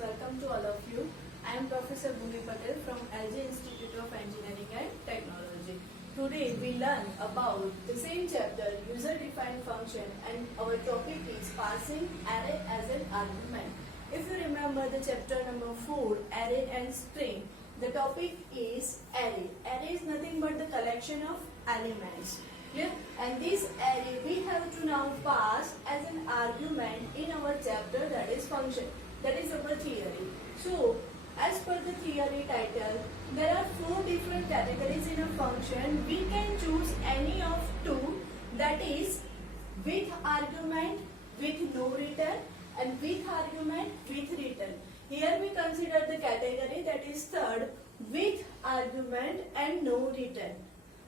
welcome to all of you. I am Professor Bhumi Patel from LG Institute of Engineering and Technology. Today we learn about the same chapter, user-defined function, and our topic is passing array as an argument. If you remember the chapter number 4, array and string, the topic is array. Array is nothing but the collection of elements. Yeah? And this array we have to now pass as an argument in our chapter, that is function. That is our theory. So, as per the theory title, there are 4 different categories in a function. We can choose any of 2, that is with argument, with no return, and with argument, with return. Here we consider the category that is third, with argument and no return.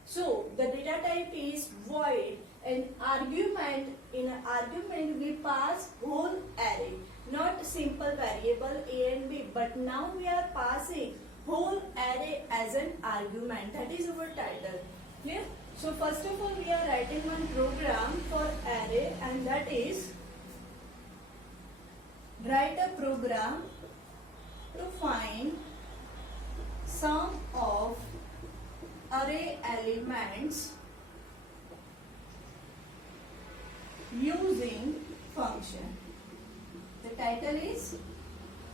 So, the data type is void, and argument, in an argument we pass whole array, not simple variable a and b, but now we are passing whole array as an argument. That is our title. Clear? So, first of all we are writing one program for array, and that is write a program to find sum of array elements using function. The title is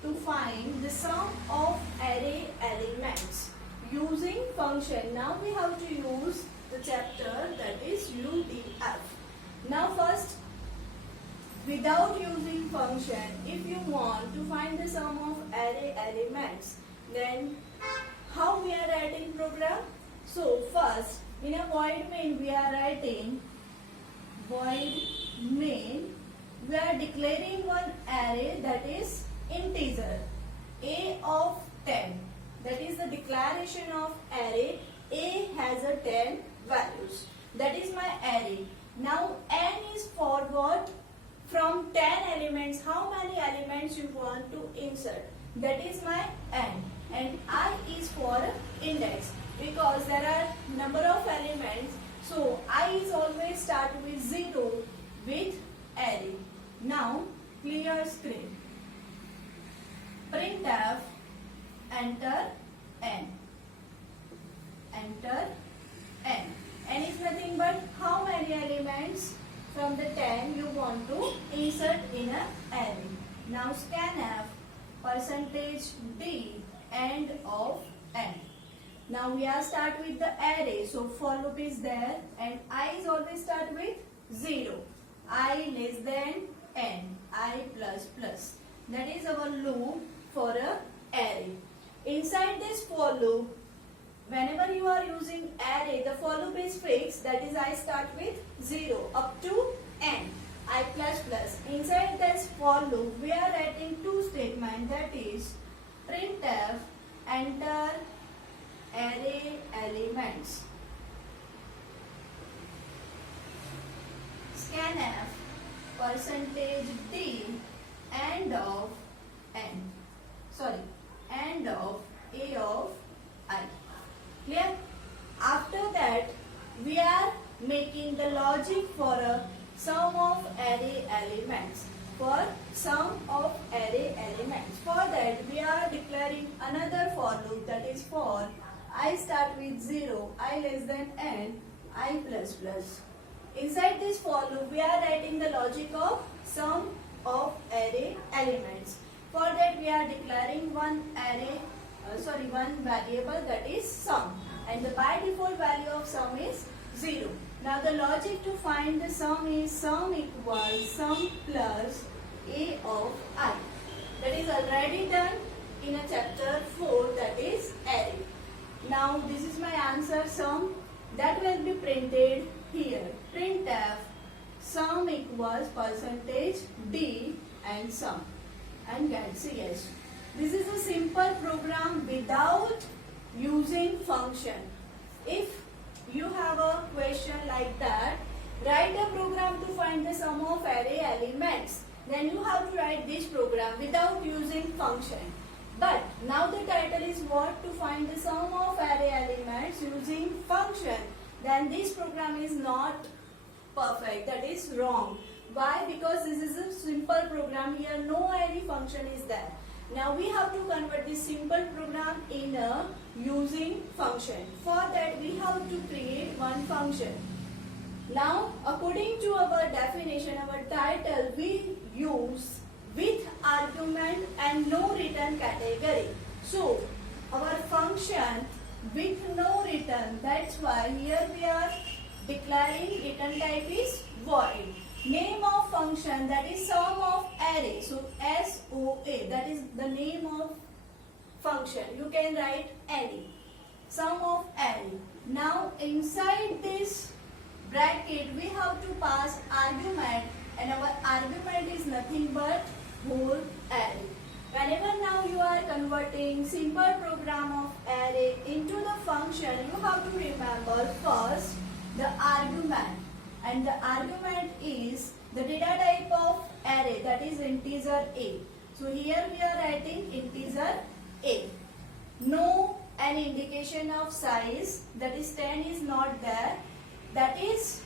to find the sum of array elements using function. Now we have to use the chapter, that is UDF. Now first, without using function, if you want to find the sum of array elements, then how we are writing program? So first, in a void main we are writing void main. We are declaring one array, that is integer a of 10. That is the declaration of array. A has a 10 values. That is my array. Now n is for what? From 10 elements, how many elements you want to insert? That is my n. And I is for index, because there are number of elements. So I is always start with 0 with array. Now clear screen. Printf enter n. Enter n. N is nothing but how many elements from the 10 you want to insert in an array. Now scanf %d end of n. Now we are start with the array. So for loop is there, and I is always start with 0. I less than n. I plus plus. That is our loop for a array. Inside this for loop, whenever you are using array, the for loop is fixed. That is I start with 0 up to n. I plus plus. Inside this for loop, we are writing 2 statements. That is printf enter array elements. Scanf %d end of n. Sorry, end of a of I. Clear? After that, we are making the logic for a sum of array elements. For sum of array elements. For that, we are declaring another for loop, that is for I start with 0, I less than n, I plus plus. Inside this for loop, we are writing the logic of sum of array elements. For that, we are declaring one variable, that is sum, and the by default value of sum is 0. Now the logic to find the sum is sum equals sum plus a of I. That is already done in a chapter 4, that is array. Now this is my answer sum, that will be printed here. Printf sum equals %d and sum, and get ch. This is a simple program without using function. If you have a question like that, write a program to find the sum of array elements, then you have to write this program without using function. But now the title is what? To find the sum of array elements using function. Then this program is not perfect, that is wrong. Why? Because this is a simple program, here no array function is there. Now we have to convert this simple program in a using function. For that we have to create one function. Now according to our definition, our title, we use with argument and no return category. So our function with no return, that's why here we are declaring return type is void. Name of function, that is sum of array. So SOA, that is the name of function. You can write any. Sum of array. Now inside this bracket we have to pass argument, and our argument is nothing but whole array. Whenever now you are converting simple program of array into the function, you have to remember first the argument. And the argument is the data type of array, that is integer A. So here we are writing integer A. No any indication of size, that is 10 is not there. That is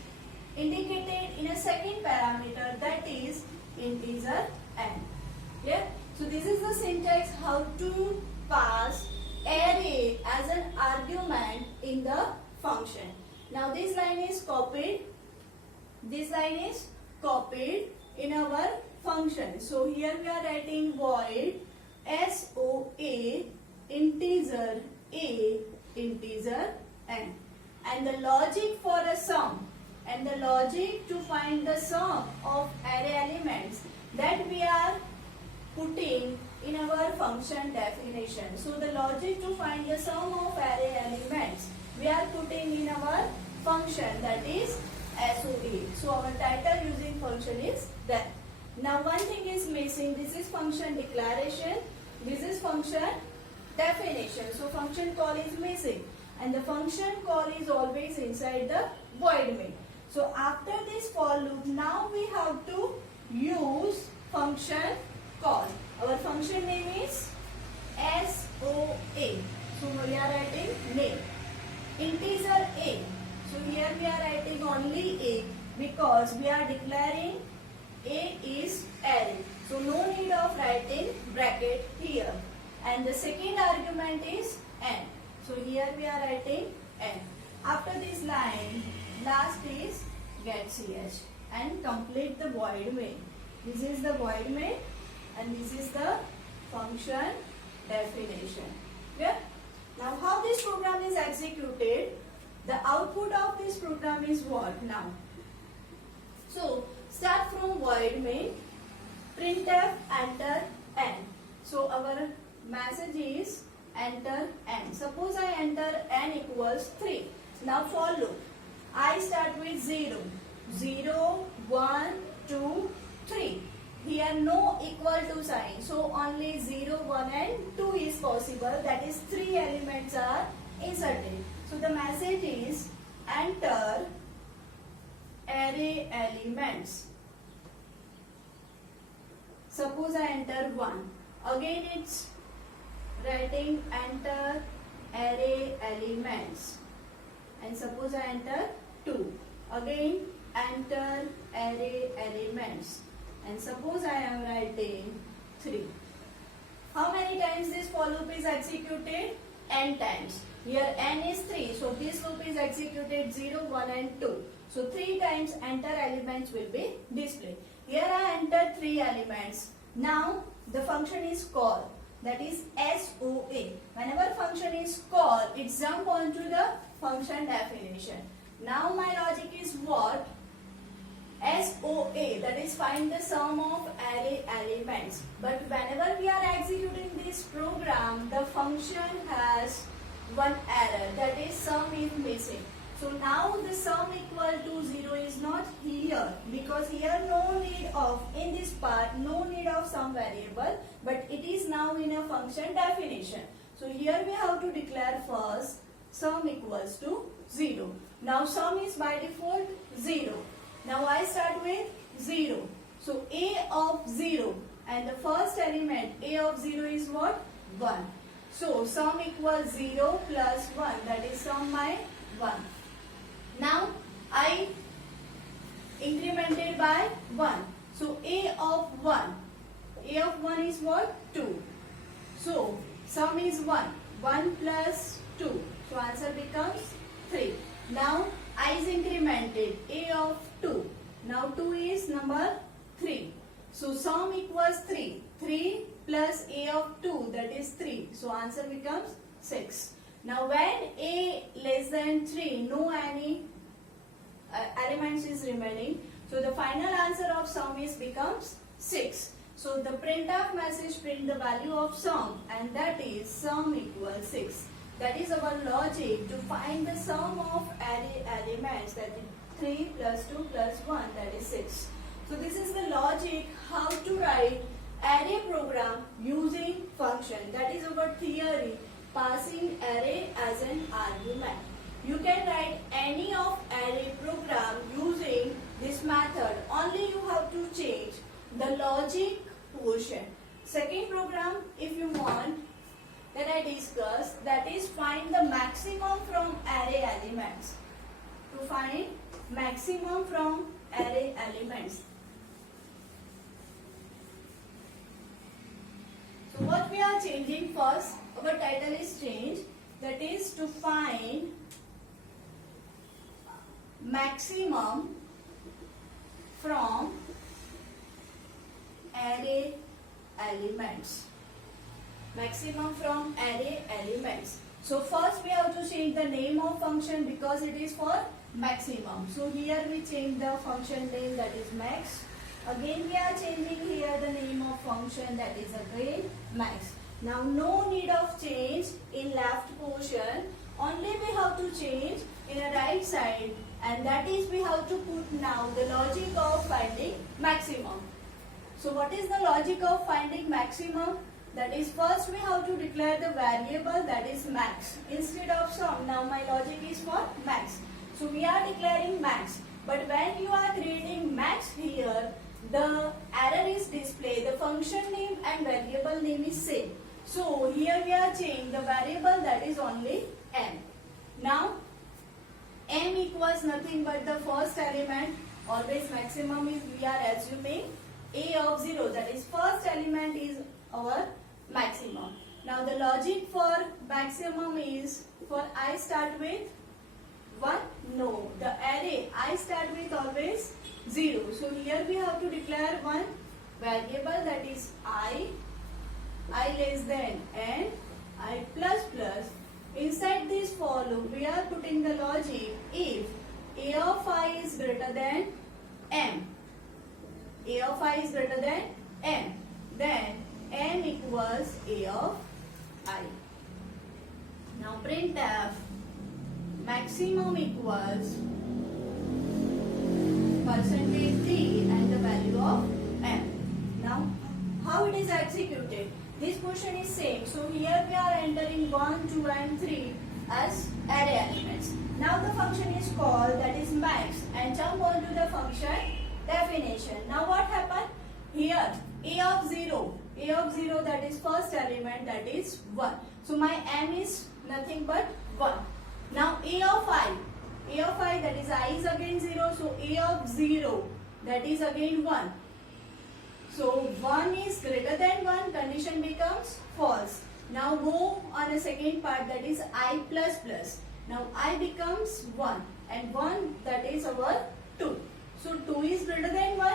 indicated in a second parameter, that is integer n. Clear? So this is the syntax how to pass array as an argument in the function. Now this line is copied. This line is copied in our function. So here we are writing void SOA integer A integer n. And the logic for a sum, and the logic to find the sum of array elements, that we are putting in our function definition. So the logic to find the sum of array elements, we are putting in our function, that is SOA. So our title using function is that. Now one thing is missing. This is function declaration. This is function definition. So function call is missing, and the function call is always inside the void main. So after this for loop, now we have to use function call. Our function name is SOA. So we are writing name. Integer A. So here we are writing only A because we are declaring A is array. So no need of writing bracket here. And the second argument is n. So here we are writing n. After this line, last is get ch and complete the void main. This is the void main and this is the function definition. Yeah? Now how this program is executed? The output of this program is what now? So start from void main, printf enter n. So our message is enter n. Suppose I enter n equals 3. Now for loop, I start with 0. 0, 1, 2, 3. Here no equal to sign. So only 0, 1 and 2 is possible. That is 3 elements are inserted. So the message is enter array elements. Suppose I enter 1. Again it's writing enter array elements. And suppose I enter 2. Again enter array elements. And suppose I am writing 3. How many times this for loop is executed? N times. Here n is 3. So this loop is executed 0, 1 and 2. So 3 times enter elements will be displayed. Here I enter 3 elements. Now the function is called. That is SOA. Whenever function is called, it jump onto the function definition. Now my logic is what? SOA, that is find the sum of array elements. But whenever we are executing this program, the function has one error, that is sum is missing. So now the sum equal to 0 is not here, because here no need of, in this part, no need of sum variable, but it is now in a function definition. So here we have to declare first sum equals to 0. Now sum is by default 0. Now I start with 0. So A of 0 and the first element A of 0 is what? 1. So sum equals 0 plus 1, that is sum by 1. Now I incremented by 1. So A of 1. A of 1 is what? 2. So sum is 1. 1 plus 2. So answer becomes 3. Now I is incremented. A of 2. Now 2 is number 3. So sum equals 3. 3 plus A of 2, that is 3. So answer becomes 6. Now when A less than 3, no any elements is remaining. So the final answer of sum is becomes 6. So the printf message print the value of sum, and that is sum equals 6. That is our logic to find the sum of array elements, that is 3 plus 2 plus 1, that is 6. So this is the logic how to write array program using function. That is our theory, passing array as an argument. You can write any of array program using this method. Only you have to change the logic portion. Second program, if you want, that I discussed, that is find the maximum from array elements. To find maximum from array elements. So what we are changing first, our title is changed, that is to find maximum from array elements. Maximum from array elements. So first we have to change the name of function because it is for maximum. So here we change the function name, that is max. Again we are changing here the name of function, that is again max. Now no need of change in left portion, only we have to change in a right side, and that is we have to put now the logic of finding maximum. So what is the logic of finding maximum? That is first we have to declare the variable, that is max. Instead of sum, now my logic is for max. So we are declaring max. But when you are creating max here, the error is displayed. The function name and variable name is same. So here we are changing the variable, that is only m. Now m equals nothing but the first element. Always maximum is we are assuming a of 0, that is first element is our maximum. Now the logic for maximum is for I start with 1? No. The array I start with always 0. So here we have to declare one variable, that is I less than n, I plus plus. Inside this for loop we are putting the logic if a of I is greater than m. A of I is greater than m. Then m equals a of I. Now printf maximum equals %d and the value of m. Now how it is executed? This portion is same. So here we are entering 1, 2 and 3 as array elements. Now the function is called, that is max, and jump onto the function definition. Now what happened? Here a of 0, that is first element, that is 1. So my m is nothing but 1. Now a of I, that is I is again 0, so a of 0, that is again 1. So 1 is greater than 1, condition becomes false. Now go on a second part, that is I plus plus. Now I becomes 1 and 1, that is our 2. So 2 is greater than 1?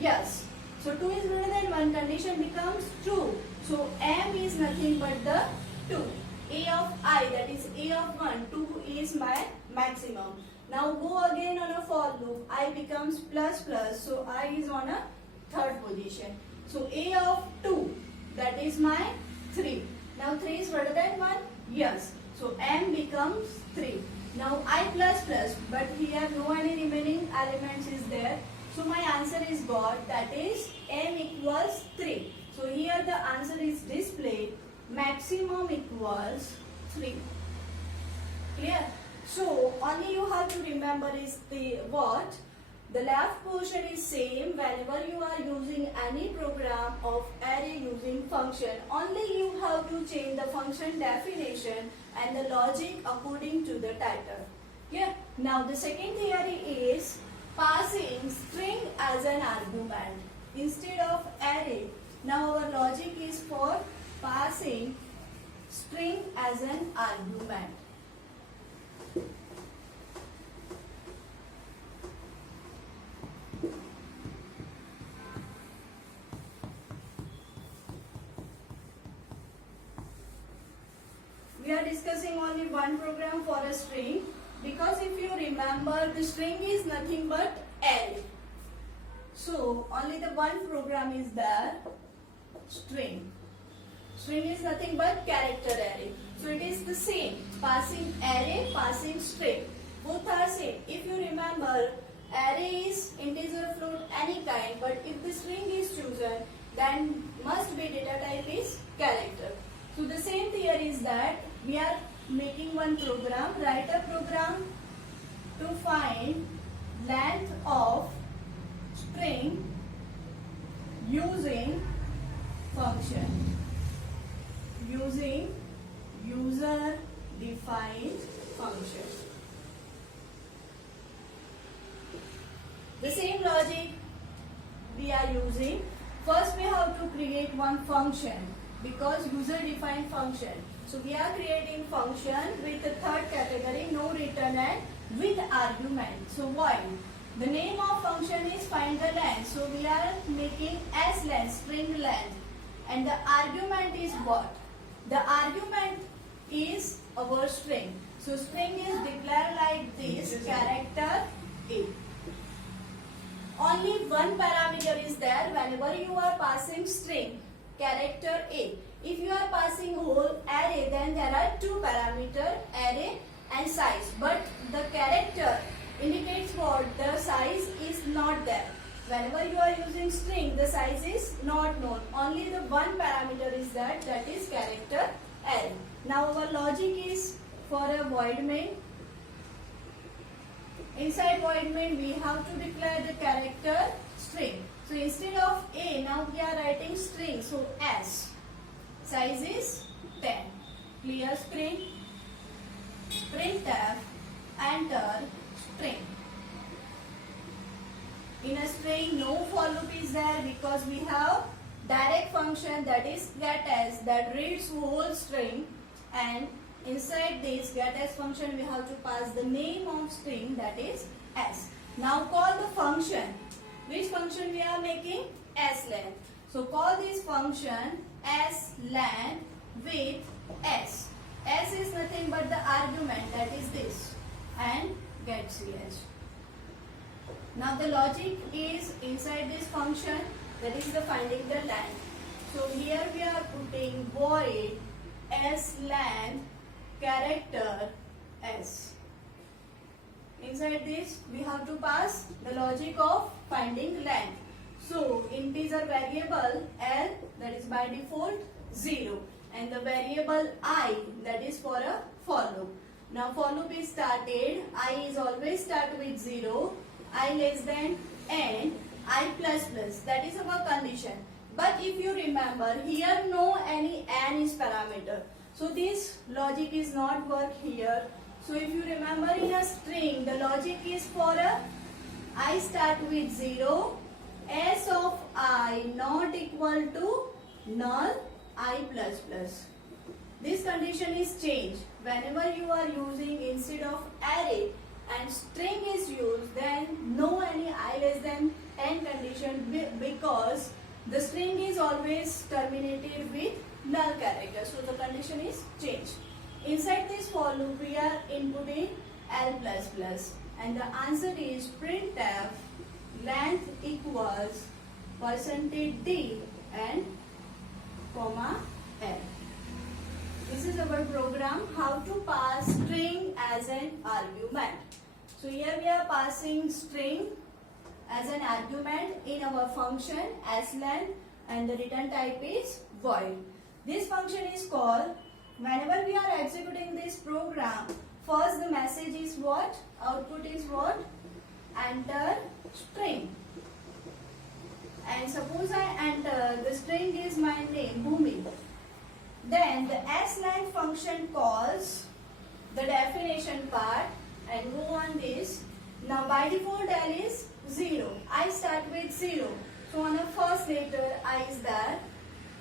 Yes. So 2 is greater than 1, condition becomes true. So m is nothing but the 2. A of I, that is a of 1, 2 is my maximum. Now go again on a for loop, I becomes plus plus, so I is on a third position. So a of 2, that is my 3. Now 3 is greater than 1? Yes. So m becomes 3. Now I plus plus, but here no any remaining elements is there. So my answer is got, that is m equals 3. So here the answer is displayed, maximum equals 3. Clear? So only you have to remember is the what? The left portion is same whenever you are using any program of array using function. Only you have to change the function definition and the logic according to the title. Yeah. Now the second theory is passing string as an argument instead of array. Now our logic is for passing string as an argument. We are discussing only one program for a string, because if you remember, the string is nothing but array. So only the one program is there, string. String is nothing but character array. So it is the same, passing array, passing string. Both are same. If you remember, array is integer, float, any kind, but if the string is chosen, then must be data type is character. So the same theory is that we are making one program, write a program to find length of string using function, using user defined function. The same logic we are using. First we have to create one function, because user defined function. So we are creating function with the third category, no return and with argument. So while the name of function is find the length, so we are making s length, string length, and the argument is what? The argument is our string. So string is declared like this, character A. Only one parameter is there whenever you are passing string, character A. If you are passing whole array, then there are two parameters, array and size. But the character indicates what? The size is not there. Whenever you are using string, the size is not known. Only the one parameter is there, that is character array. Now our logic is for a void main. Inside void main, we have to declare the character string. So instead of A, now we are writing string. So S. Size is 10. Clear screen. Printf, enter string. In a string, no for loop is there, because we have direct function, that is getAs, that reads whole string, and inside this getAs function we have to pass the name of string, that is s. Now call the function. Which function we are making? slength. So call this function slength with s. S is nothing but the argument, that is this, and get ch. Now the logic is inside this function, that is the finding the length. So here we are putting void slength character s. Inside this we have to pass the logic of finding length. So integer variable L, that is by default 0, and the variable I, that is for a for loop. Now for loop is started, I is always start with 0, I less than n, I plus plus, that is our condition. But if you remember, here no any n is parameter. So this logic is not work here. So if you remember, in a string, the logic is for a I start with 0, s of I not equal to null I plus plus. This condition is changed. Whenever you are using instead of array and string is used, then no any I less than n condition, because the string is always terminated with null character. So the condition is changed. Inside this for loop we are inputting L plus plus, and the answer is printf length equals %d and comma L. This is our program how to pass string as an argument. So here we are passing string as an argument in our function slength, and the return type is void. This function is called, whenever we are executing this program, first the message is what? Output is what? Enter string. And suppose I enter, the string is my name, Bhumi. Then the slength function calls the definition part and go on this. Now by default L is 0. I start with 0. So on the first letter I is there.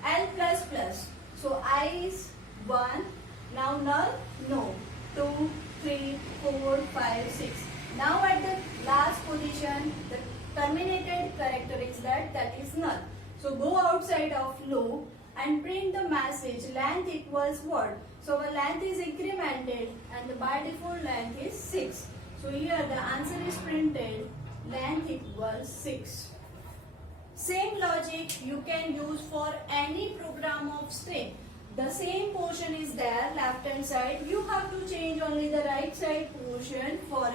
L plus plus. So I is 1. Now null? No. 2, 3, 4, 5, 6. Now at the last position, the terminated character is that is null. So go outside of loop and print the message length equals what? So our length is incremented and the by default length is 6. So here the answer is printed length equals 6. Same logic you can use for any program of string. The same portion is there left hand side. You have to change only the right side portion for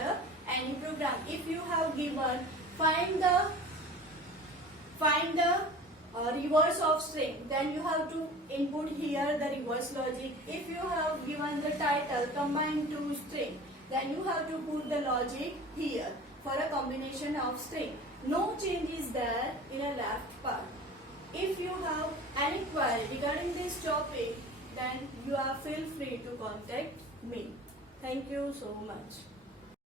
any program. If you have given find the reverse of string, then you have to input here the reverse logic. If you have given the title combine two string, then you have to put the logic here for a combination of string. No change is there in a left part. If you have any query regarding this topic, then you are feel free to contact me. Thank you so much.